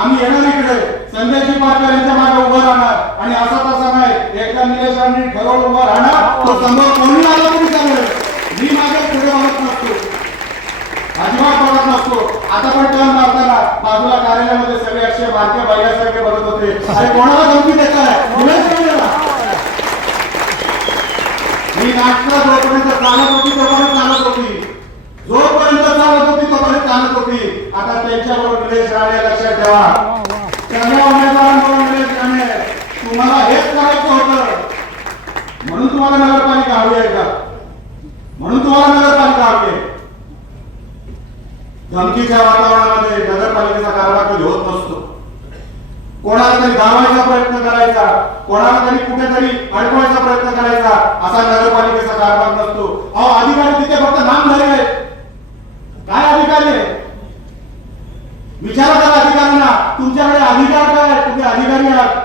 आम्ही येणार इकडे संजयजी पारकर यांच्या मागे उभं राहणार आणि असा तसा नाही एकदा निलेशांनी ठरवून उभं राहणार तो समोर कोणी आला तरी चालेल मी मागे पुढे बघत नसतो अजिबात बघत नसतो आता पण टर्न मारताना बाजूला कार्यालयामध्ये सगळे अक्षय बारके बैलासारखे बघत होते अरे कोणाला धमकी देत आहे मी नाटकात जोपर्यंत चालत होती तोपर्यंत चालत होती जोपर्यंत चालत होती तोपर्यंत चालत होती आता त्यांच्याबरोबर निलेश राणे लक्षात ठेवा सगळ्या उमेदवारांबरोबर निलेश राणे तुम्हाला हेच करायचं होतं म्हणून तुम्हाला नगरपालिका हवी आहे का म्हणून तुम्हाला नगरपालिका हवी आहे धमकीच्या वातावरणामध्ये नगरपालिकेचा कारभार कधी होत नसतो कोणाला तरी दाबायचा प्रयत्न करायचा कोणाला तरी कुठेतरी अडकवायचा प्रयत्न करायचा असा नगरपालिकेचा कारभार नसतो अहो अधिकारी तिथे फक्त नामधारी आहेत काय अधिकारी आहे विचारा त्या अधिकाऱ्यांना तुमच्याकडे अधिकार काय तुम्ही अधिकारी आहात